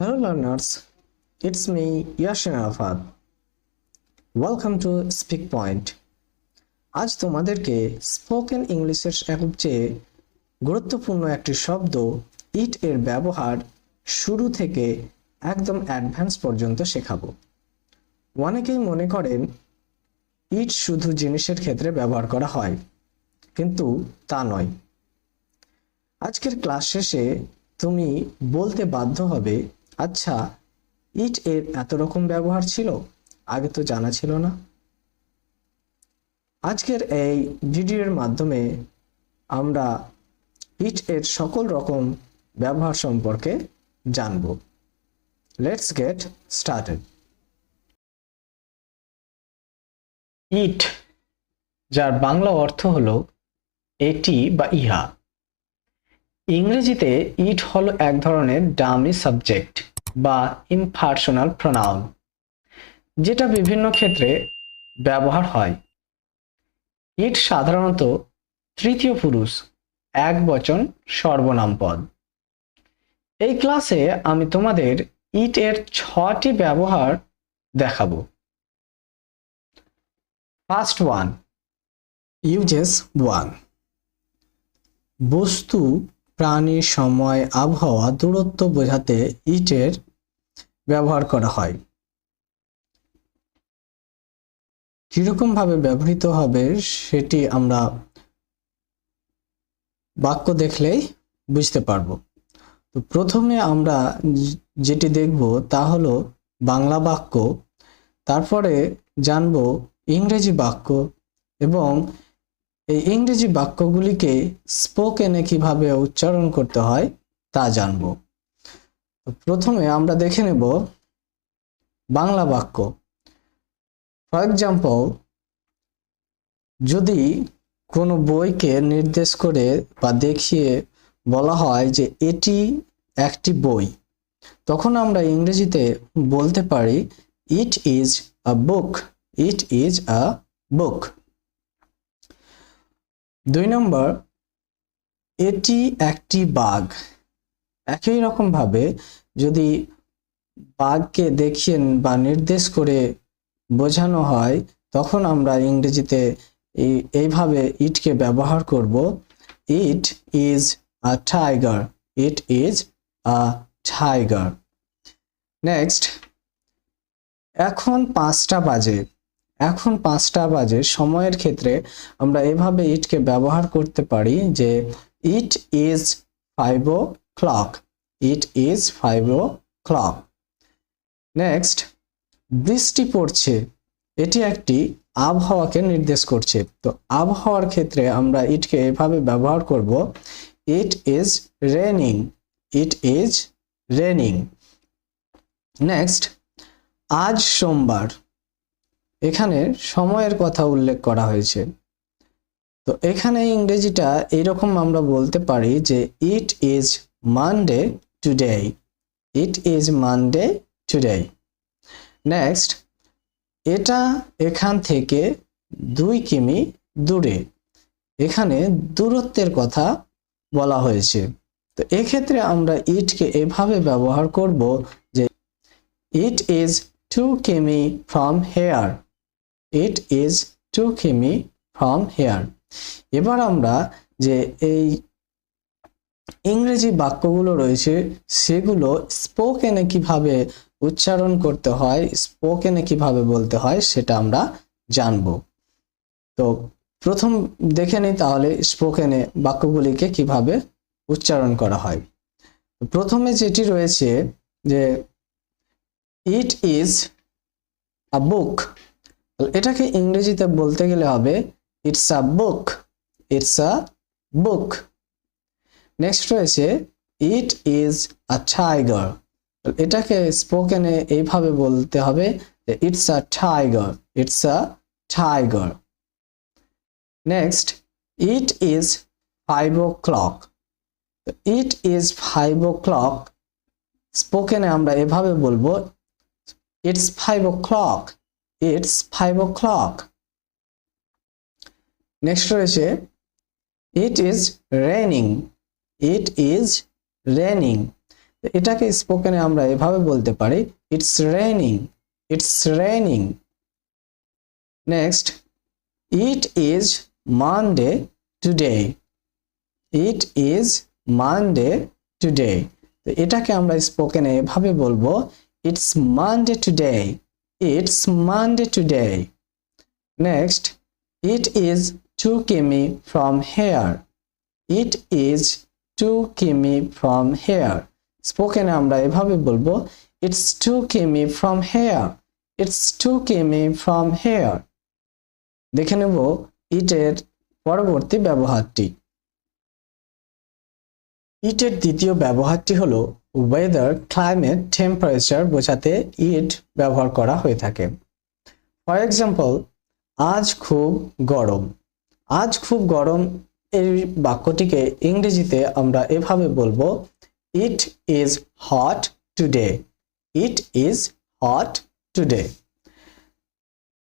Hello learners, it's me Yashin Arafat. Welcome to Speak Point. আজ তোমাদেরকে spoken ইংলিশের সবচেয়ে গুরুত্বপূর্ণ একটি শব্দ ইট এর ব্যবহার শুরু থেকে একদম অ্যাডভান্স পর্যন্ত শেখাবো। অনেকেই মনে করেন ইট শুধু জিনিসের ক্ষেত্রে ব্যবহার করা হয়, কিন্তু তা নয়। আজকের ক্লাস শেষে তুমি বলতে বাধ্য হবে, আচ্ছা ইট এর এত রকম ব্যবহার ছিল, আগে তো জানা ছিল না। আজকের এই ভিডিওর মাধ্যমে আমরা ইট এর সকল রকম ব্যবহার সম্পর্কে জানব। Let's get started. ইট, যার বাংলা অর্থ হলো এটি বা ইহা। ইংরেজিতে ইট হলো এক ধরনের ডামি সাবজেক্ট বা ইমপার্সোনাল প্রোনাউন, যেটা বিভিন্ন ক্ষেত্রে ব্যবহার হয়। ইট সাধারণত তৃতীয় পুরুষ একবচন সর্বনাম পদ। এই ক্লাসে আমি তোমাদের ইট এর 6টি ব্যবহার দেখাবো। First one, uses 1। বস্তু, প্রাণী, সময়, আবহাওয়া, দূরত্ব বোঝাতে ইটের ব্যবহার করা হয়। কিরকম ভাবে ব্যবহৃত হবে সেটি আমরা বাক্য দেখলেই বুঝতে পারবো। তো প্রথমে আমরা যেটি দেখব তা হলো বাংলা বাক্য, তারপরে জানবো ইংরেজি বাক্য এবং এই ইংরেজি বাক্যগুলিকে স্পোকেনে কিভাবে উচ্চারণ করতে হয় তা জানবো। তো প্রথমে আমরা দেখে নেব বাংলা বাক্য। ফর এক্সাম্পল, যদি কোনো বইকে নির্দেশ করে বা দেখিয়ে বলা হয় যে এটি একটি বই, তখন আমরা ইংরেজিতে বলতে পারি it is a book, it is a বুক। 2 নম্বর, এটি একটি বাঘ। একই রকম ভাবে যদি বাঘকে দেখিয়ে বা নির্দেশ করে বোঝানো হয়, তখন আমরা ইংরেজিতে এইভাবে ইটকে ব্যবহার করব, it is a tiger, it is a tiger. Next, এখন 5টা বাজে। এখন 5টা বাজে সময়ের ক্ষেত্রে আমরা এভাবে ইটকে ব্যবহার করতে পারি যে ইট is 5 o'clock, it is 5 o'clock। Next, বৃষ্টি পড়ছে। এটি একটি আবহাওয়াকে নির্দেশ করছে। তো আবহাওয়ার ক্ষেত্রে আমরা ইটকে এভাবে ব্যবহার করব, it is raining, it is raining. Next, আজ সোমবার। এখানে সময়ের কথা উল্লেখ করা হয়েছে। তো এখানে ইংরেজিটা এরকম আমরা বলতে পারি যে it is Monday today, it is Monday today. Next, এটা এখান থেকে 2 কিমি দূরে। এখানে দূরত্বের কথা বলা হয়েছে। তো এক্ষেত্রে আমরা ইটকে এভাবে ব্যবহার করব যে ইট ইজ 2 কিমি ফ্রম হেয়ার, ইট ইজ 2 কিমি ফ্রম হেয়ার। এবার আমরা যে এই ইংরেজি বাক্যগুলো রয়েছে সেগুলো স্পোকেনে কিভাবে উচ্চারণ করতে হয়, স্পোকেনে কিভাবে বলতে হয় সেটা আমরা জানবো। তো প্রথম দেখে নিই তাহলে স্পোকেনে বাক্যগুলিকে কিভাবে উচ্চারণ করা হয়। প্রথমে যেটি রয়েছে যে ইট ইজ আ বুক, এটাকে ইংরেজিতে বলতে গেলে হবে it's a book, it's a book. Next রয়েছে ইট ইজ আ টাইগার, এটাকে স্পোকেনে এইভাবে বলতে হবে যে it's a tiger, it's a tiger. Next, it is 5 o'clock, it is 5 o'clock স্পোকেনে আমরা এভাবে বলবো it's 5 o'clock, it's 5 o'clock। Next রয়েছে it is raining, it is raining, এটাকে স্পোকেনে আমরা এভাবে বলতে পারি, it's raining, it's raining. Next, it is Monday today, it is Monday today. তো এটাকে আমরা স্পোকেনে এভাবে বলবো, it's Monday today, it's Monday today. Next, it is 2 কিমি ফ্রম হেয়ার, ইট ইজ 2 কিমি ফ্রম হেয়ার। স্পোকেনে আমরা এভাবে বলবো, ইটস 2 কিমি ফ্রম হেয়ার, ইটস 2 কিমি ফ্রম হেয়ার। দেখে নেব ইটের পরবর্তী ব্যবহারটি। ইটের দ্বিতীয় ব্যবহারটি হলো ওয়েদার, ক্লাইমেট, টেম্পারেচার বোঝাতে ইট ব্যবহার করা হয়ে থাকে। ফর এক্সাম্পল, আজ খুব গরম, আজ খুব গরম এই বাক্যটিকে ইংরেজিতে আমরা এভাবে বলবো, it is hot today, it is hot today.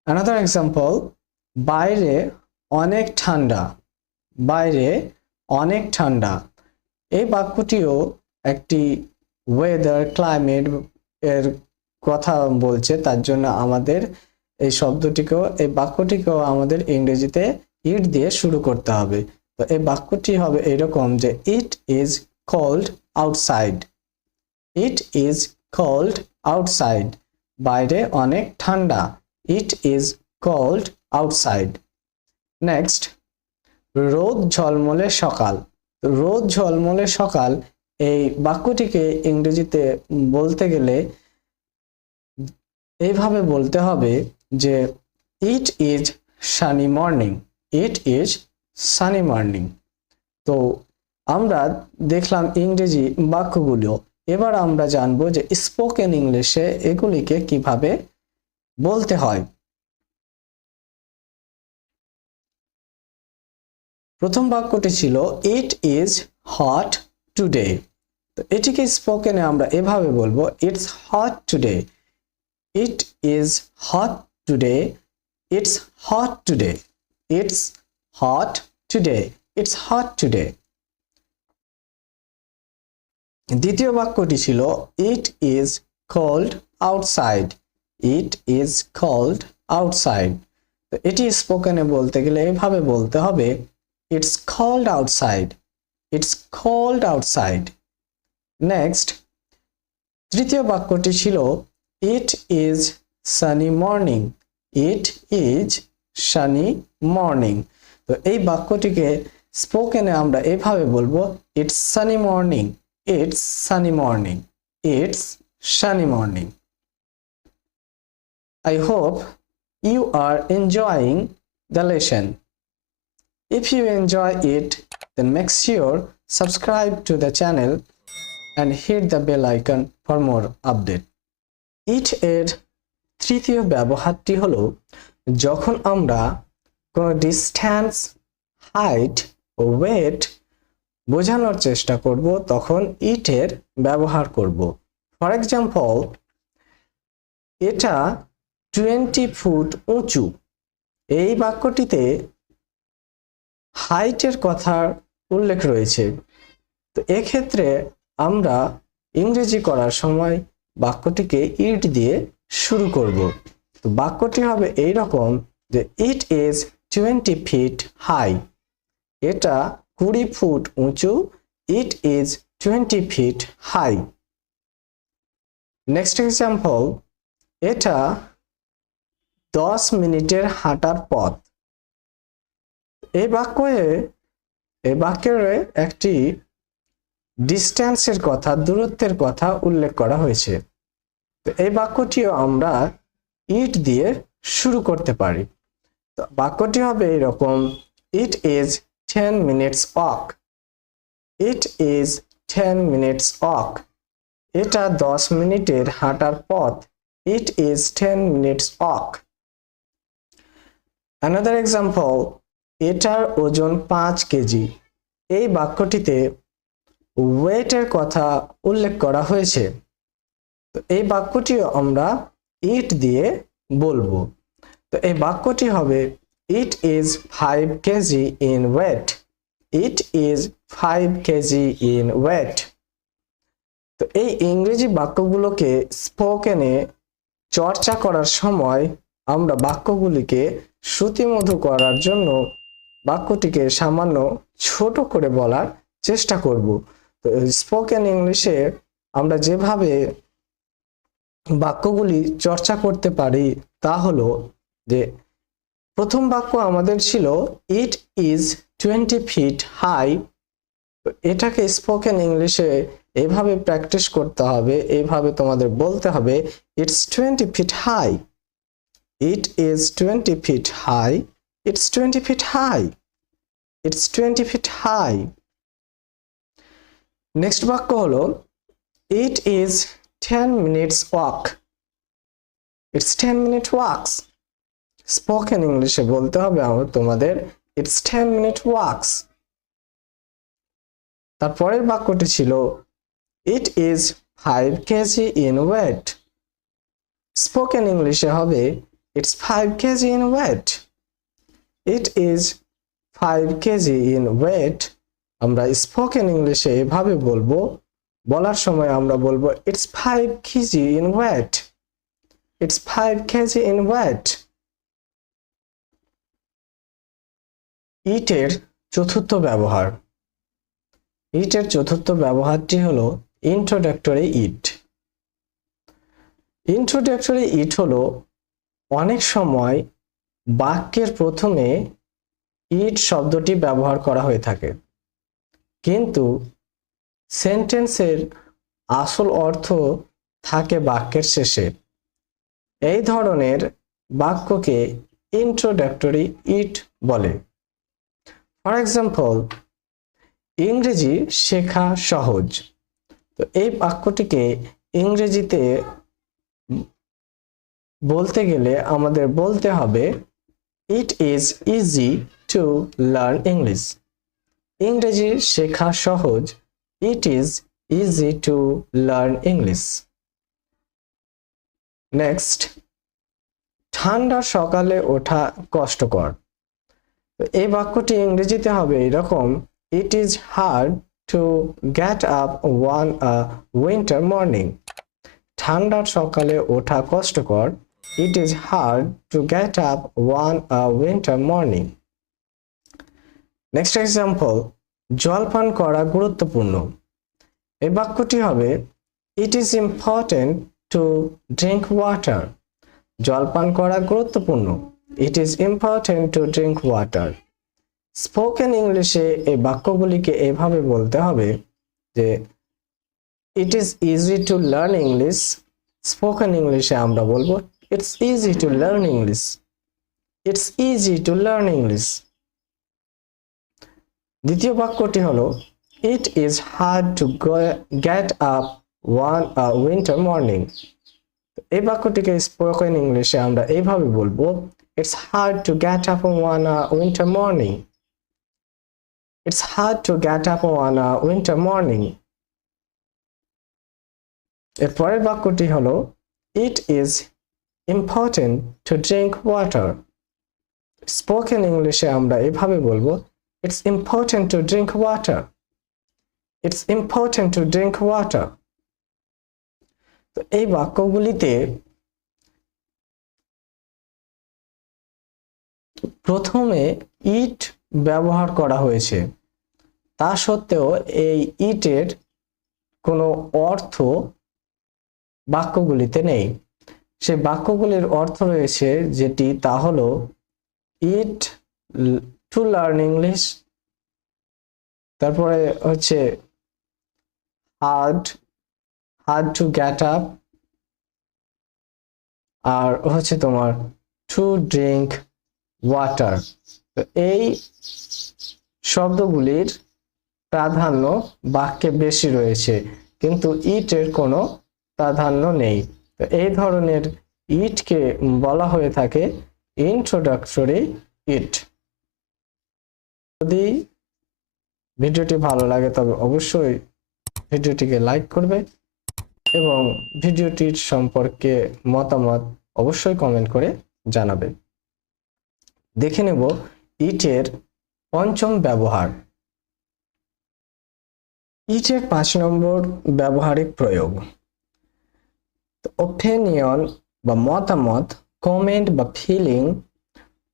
Another example, বাইরে অনেক ঠান্ডা, বাইরে অনেক ঠান্ডা। এই বাক্যটিও একটি ওয়েদার, ক্লাইমেট এর কথা বলছে, তার জন্য আমাদের এই শব্দটিকেও, এই বাক্যটিকেও আমাদের ইংরেজিতে ইট দিয়ে শুরু করতে হবে। তো এই বাক্যটি হবে এরকম যে, it is cold outside, it is cold outside. বাইরে অনেক ঠান্ডা, it is cold outside. Next, রোদ ঝলমলে সকাল। রোদ ঝলমলে সকাল এই বাক্যটিকে ইংরেজিতে বলতে গেলে এইভাবে বলতে হবে যে, it is sunny morning, it is sunny morning. তো আমরা দেখলাম ইংরেজি বাক্যগুলো, এবার আমরা জানবো যে স্পোকেন ইংলিশে এগুলিকে কিভাবে বলতে হয়। প্রথম বাক্যটি ছিল, ইট ইজ হট টুডে। তো এটিকে স্পোকেনে আমরা এভাবে বলবো, it's hot today, it is hot today, it's hot today, it's hot today, it's hot today. দ্বিতীয় বাক্যটি ছিল, it is cold outside, it is cold outside. তো এটি স্পোকেনে বলতে গেলে এভাবে বলতে হবে, it's cold outside, it's cold outside. Next, তৃতীয় বাক্যটি ছিল, it is sunny morning, it is sunny morning. তো এই বাক্যটিকে স্পোকেনে আমরা এভাবে বলবো, it's sunny morning, it's sunny morning, it's sunny morning. I hope you are enjoying the lesson. If you enjoy it, then make sure subscribe to the channel and hit the bell icon for more update. It এর তৃতীয় ব্যবহারটি হলো, যখন আমরা কোনো distance, height ও wait বোঝানোর চেষ্টা করব তখন ইট এর ব্যবহার করব। ফর এক্সাম্পল, এটা 20 ফুট উঁচু। এই বাক্যটিতে হাইটের কথার উল্লেখ রয়েছে। তো এক্ষেত্রে আমরা ইংরেজি করার সময় বাক্যটিকে ইট দিয়ে শুরু করব। তো বাক্যটি হবে এইরকম যে, ইট ইজ 20 ফিট হাই, এটা 20 ফুট উঁচু, it is 20 feet high. Next example, এটা 10 মিনিটের হাঁটার পথ। এই বাক্যের একটি ডিস্টেন্সের কথা, দূরত্বের কথা উল্লেখ করা হয়েছে। তো এই বাক্যটিও আমরা ইট দিয়ে শুরু করতে পারি। তো বাক্যটি হবে এরকম, ইট is 10 minutes walk, it is 10 minutes walk. এটা 10 মিনিটের হাঁটার পথ, ইট is 10 minutes walk. Another example, এটার ওজন 5 কেজি। এই বাক্যটিতে ওয়েটের কথা উল্লেখ করা হয়েছে। তো এই বাক্যটিও আমরা ইট দিয়ে বলবো। তো এই বাক্যটি হবে, it is 5 KG in weight, it is 5 KG in weight. তো এই ইংরেজি বাক্যগুলোকে স্পোকেনে চর্চা করার সময় আমরা বাক্যগুলিকে শ্রুতিমধু করার জন্য বাক্যটিকে সামান্য ছোট করে বলার চেষ্টা করব। তো স্পোকেন ইংলিশে আমরা যেভাবে বাক্যগুলি চর্চা করতে পারি তা হলো যে প্রথম বাক্য আমাদের ছিল ইট ইজ 20 feet হাই। এটাকে স্পোকেন ইংলিশে এইভাবে প্র্যাকটিস করতে হবে, এইভাবে তোমাদের বলতে হবে it's 20 feet high, it is 20 feet high, it's 20 feet high, it's 20 feet high. Next বাক্য হলো it is 10 minutes walk, it's 10 minute walks। Spoken ইংলিশে বলতে হবে তোমাদের ইটস 10 minute walks। তারপরের বাক্যটি ছিল it is 5 kg in weight। Spoken ইংলিশে হবে it's 5 kg in weight, it is 5 kg in weight। আমরা স্পোকেন ইংলিশে এভাবে বলবো, বলার সময় আমরা বলবো it's 5 kg in weight, it's 5 kg in weight। ইটের চতুর্থ ব্যবহার, ইটের চতুর্থ ব্যবহারটি হলো ইন্ট্রোডাক্টরি ইট। ইন্ট্রোডাক্টরি ইট হলো অনেক সময় বাক্যের প্রথমে ইট শব্দটি ব্যবহার করা হয়ে থাকে, কিন্তু সেন্টেন্সের আসল অর্থ থাকে বাক্যের শেষে। এই ধরনের বাক্যকে ইন্ট্রোডাক্টরি ইট বলে। ফর এক্সাম্পল, ইংরেজি শেখা সহজ। তো এই বাক্যটিকে ইংরেজিতে বলতে গেলে আমাদের বলতে হবে it is easy to learn English. ইংরেজি শেখা সহজ, it is easy to learn English. Next, ঠান্ডা সকালে ওঠা কষ্টকর। এই বাক্যটি ইংরেজিতে হবে এরকম it is hard to get up one a winter morning. ঠান্ডার সকালে ওঠা কষ্টকর, it is hard to get up one a winter morning. Next example, জলপান করা গুরুত্বপূর্ণ। এই বাক্যটি হবে it is important to drink water. জলপান করা গুরুত্বপূর্ণ, it is important to drink water. Spoken ইংলিশে এই বাক্যগুলিকে এভাবে বলতে হবে যে it is easy to learn English. Spoken ইংলিশে আমরা বলবো it's easy to learn English, it's easy to learn English. দ্বিতীয় বাক্যটি হলো it is hard to get up one a winter morning. এই বাক্যটিকে স্পোকেন ইংলিশে আমরা এইভাবে বলবো it's hard to get up one a winter morning, it's hard to get up one a winter morning. এর পরের বাক্যটি হলো it is important to drink water. Spoken ইংলিশে আমরা এভাবে বলবো it's important to drink water, it's important to drink water. তো এই বাক্যগুলিতে প্রথমে ইট ব্যবহার করা হয়েছে, তা সত্ত্বেও এই ইটের কোনো অর্থ বাক্যগুলিতে নেই। সে বাক্যগুলির অর্থ রয়েছে যেটি তা হলো ইট টু লার্ন ইংলিশ, তারপরে হচ্ছে হার্ড টু গেট আপ, আর হচ্ছে তোমার টু ড্রিঙ্ক ওয়াটার। তো এই শব্দগুলির প্রাধান্য বাক্যে বেশি রয়েছে, কিন্তু ইটের কোনো প্রাধান্য নেই। তো এই ধরনের ইটকে বলা হয়ে থাকে ইন্ট্রোডাক্টরি ইট। যদি ভিডিওটি ভালো লাগে তবে অবশ্যই ভিডিওটিকে লাইক করবে এবং ভিডিওটির সম্পর্কে মতামত অবশ্যই কমেন্ট করে জানাবে। দেখে নেব ইটের পঞ্চম ব্যবহার। ইটের 5 নম্বর ব্যবহারিক প্রয়োগ। ওপিনিয়ন বা মতামত, কমেন্ট বা ফিলিং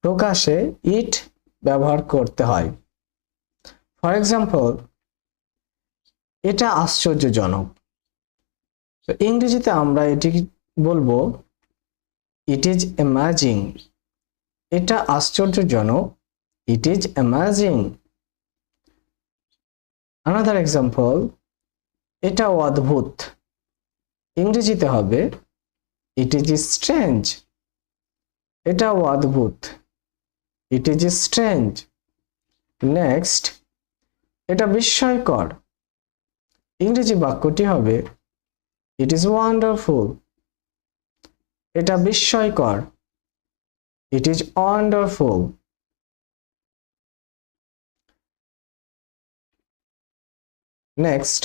প্রকাশে ইট ব্যবহার করতে হয়। ফর এক্সাম্পল, এটা আশ্চর্যজনক। তো ইংরেজিতে আমরা এটি বলবো ইট ইজ অ্যামেজিং। এটা আশ্চর্যজনক, it is amazing. Another example, এটা অদ্ভুত। ইংরেজিতে হবে ইট ইজ স্ট্রেঞ্জ। এটা অদ্ভুত, ইট ইজ স্ট্রেঞ্জ। নেক্সট, এটা বিস্ময়কর। ইংরেজি বাক্যটি হবে ইট ইজ ওয়ান্ডারফুল। এটা বিস্ময়কর, ইট ইজ ওয়ান্ডারফুল। নেক্সট,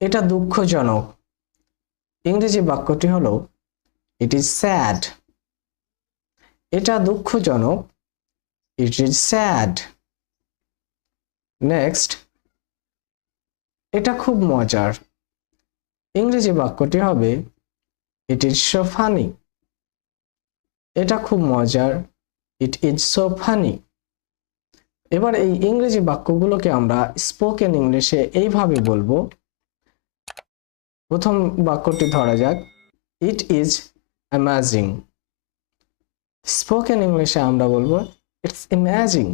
এটা দুঃখজনক। ইংরেজি বাক্যটি হলো ইট ইজ স্যাড। এটা দুঃখজনক, ইট ইজ স্যাড। নেক্সট, এটা খুব মজার। ইংরেজি বাক্যটি হবে ইট ইজ সো ফানি। এটা খুব মজার, ইট ইজ সো ফানি। এবার এই ইংরেজি বাক্যগুলোকে আমরা স্পোকেন ইংলিশে এইভাবে বলবো। প্রথম বাক্যটি ধরা যাক, ইট ইজ অ্যামেজিং। স্পোকেন ইংলিশে আমরা বলবো ইটস ইমেজিং,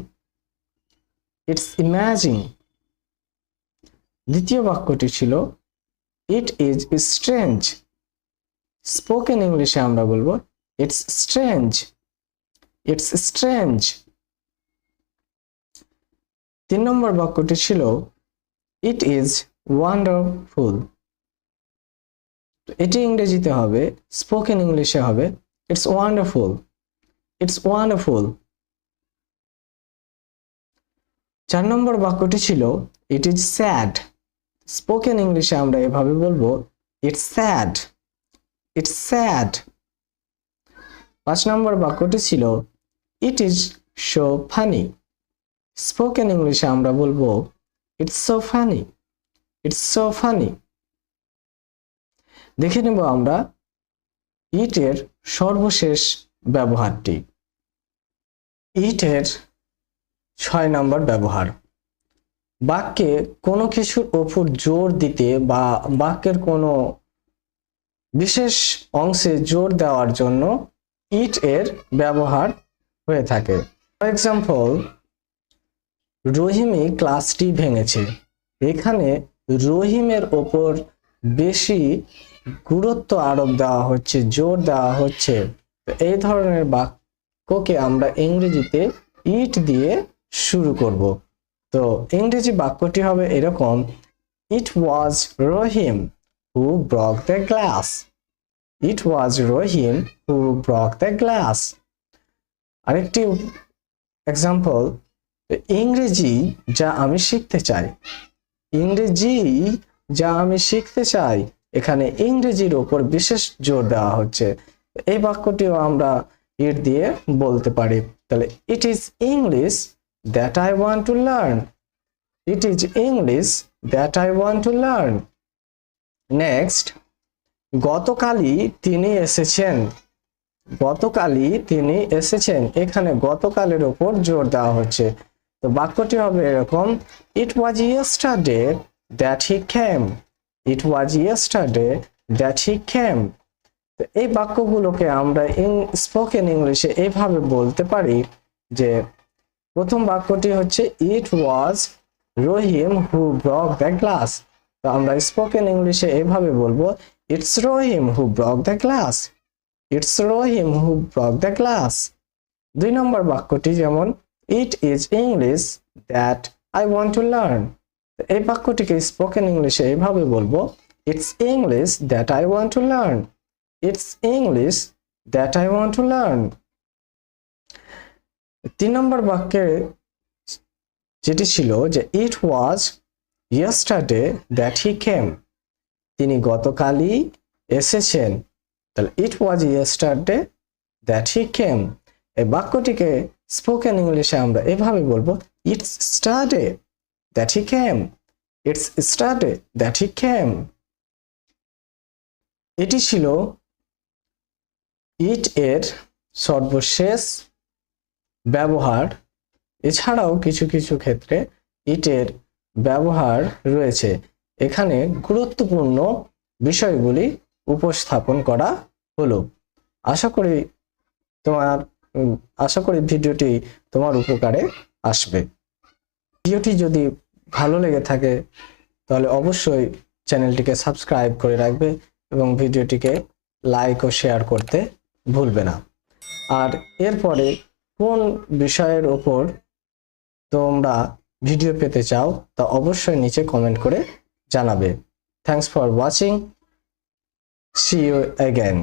ইটস ইমেজিং। দ্বিতীয় বাক্যটি ছিল ইট ইজ স্ট্রেঞ্জ। স্পোকেন ইংলিশে আমরা বলবো ইটস স্ট্রেঞ্জ, ইটস স্ট্রেঞ্জ। 3 নম্বর বাক্যটি ছিল ইট ইজ ওয়ান্ডারফুল। এটি ইংরেজিতে হবে, স্পোকেন ইংলিশে হবে ইটস ওয়ান্ডারফুল, ইটস ওয়ান্ডারফুল। 4 নম্বর বাক্যটি ছিল ইট ইজ স্যাড। স্পোকেন ইংলিশে আমরা এভাবে বলবো ইটস স্যাড, ইটস স্যাড। 5 নম্বর বাক্যটি ছিল it is so funny. Spoken ইংলিশে আমরা বলবো it's so funny, it's so funny. দেখে নেব আমরা ইটের সর্বশেষ ব্যবহারটি। ইটের 6 নম্বর ব্যবহার। বাক্যে কোনো কিছুর ওপর জোর দিতে বা বাক্যের কোনো বিশেষ অংশে জোর দেওয়ার জন্য ইট এর ব্যবহার হয়ে থাকে। ফর এক্সাম্পল, রহিমি ক্লাসটি ভেঙেছে। এখানে রহিমের ওপর বেশি গুরুত্ব আরোপ দেওয়া হচ্ছে, জোর দেওয়া হচ্ছে। তো এই ধরনের বাক্যকে আমরা ইংরেজিতে ইট দিয়ে শুরু করব। তো ইংরেজি বাক্যটি হবে এরকম, it was Rahim who broke the glass. It was Rahim who broke the glass. আরেকটি এক্সাম্পল, ইংরেজি যা আমি শিখতে চাই। ইংরেজি যা আমি শিখতে চাই, এখানে ইংরেজির উপর বিশেষ জোর দেওয়া হচ্ছে। এই বাক্যটিও আমরা ইট দিয়ে বলতে পারি। তাহলে it is English that I want to learn. It is English that I want to learn. Next, গতকালই তিনি এসেছেন। গতকালই তিনি এসেছেন, এখানে গতকালের উপর জোর দেওয়া হচ্ছে। তো বাক্যটি হবে এরকম, it was yesterday that he came. It was yesterday that he came. তো এই বাক্যগুলোকে আমরা স্পোকেন ইংলিশে এইভাবে বলতে পারি যে প্রথম বাক্যটি হচ্ছে ইট was Rahim who broke the glass. তো আমরা স্পোকেন ইংলিশে এইভাবে বলবো it's Rahim who broke the glass, it's Rahim who broke the glass. 2 নম্বর বাক্যটি যেমন, it is English that I want to learn. এই বাক্যটিকে স্পোকেন ইংলিশে এইভাবে বলবো it's English that I want to learn, it's English that I want to learn. 3 নম্বর বাক্যে যেটি ছিল যে ইট ওয়াজ ইয়েস্টারডে দ্যাট হি কেম। তিনি গতকালই এসেছেন। তাহলে ইট ওয়াজ ইয়েস্টারডে দ্যাট হি কেম। এই বাক্যটিকে স্পোকেন ইংলিশে আমরা এভাবে বলবো it's স্টারডে that he came, It's started that he came. এটি ছিল ইট এর সর্বশেষ ব্যবহার। এছাড়াও কিছু কিছু ক্ষেত্রে ইটের ব্যবহার রয়েছে। এখানে গুরুত্বপূর্ণ বিষয়গুলি উপস্থাপন করা হলো। আশা করি ভিডিওটি তোমার উপকারে আসবে। ভিডিওটি যদি ভালো লেগে থাকে তাহলে অবশ্যই চ্যানেলটিকে সাবস্ক্রাইব করে রাখবে এবং ভিডিওটিকে লাইক ও শেয়ার করতে ভুলবে না। আর এরপরে কোন বিষয়ের উপর তোমরা ভিডিও পেতে চাও তা অবশ্যই নিচে কমেন্ট করে জানাবে। Thanks for watching. See you again.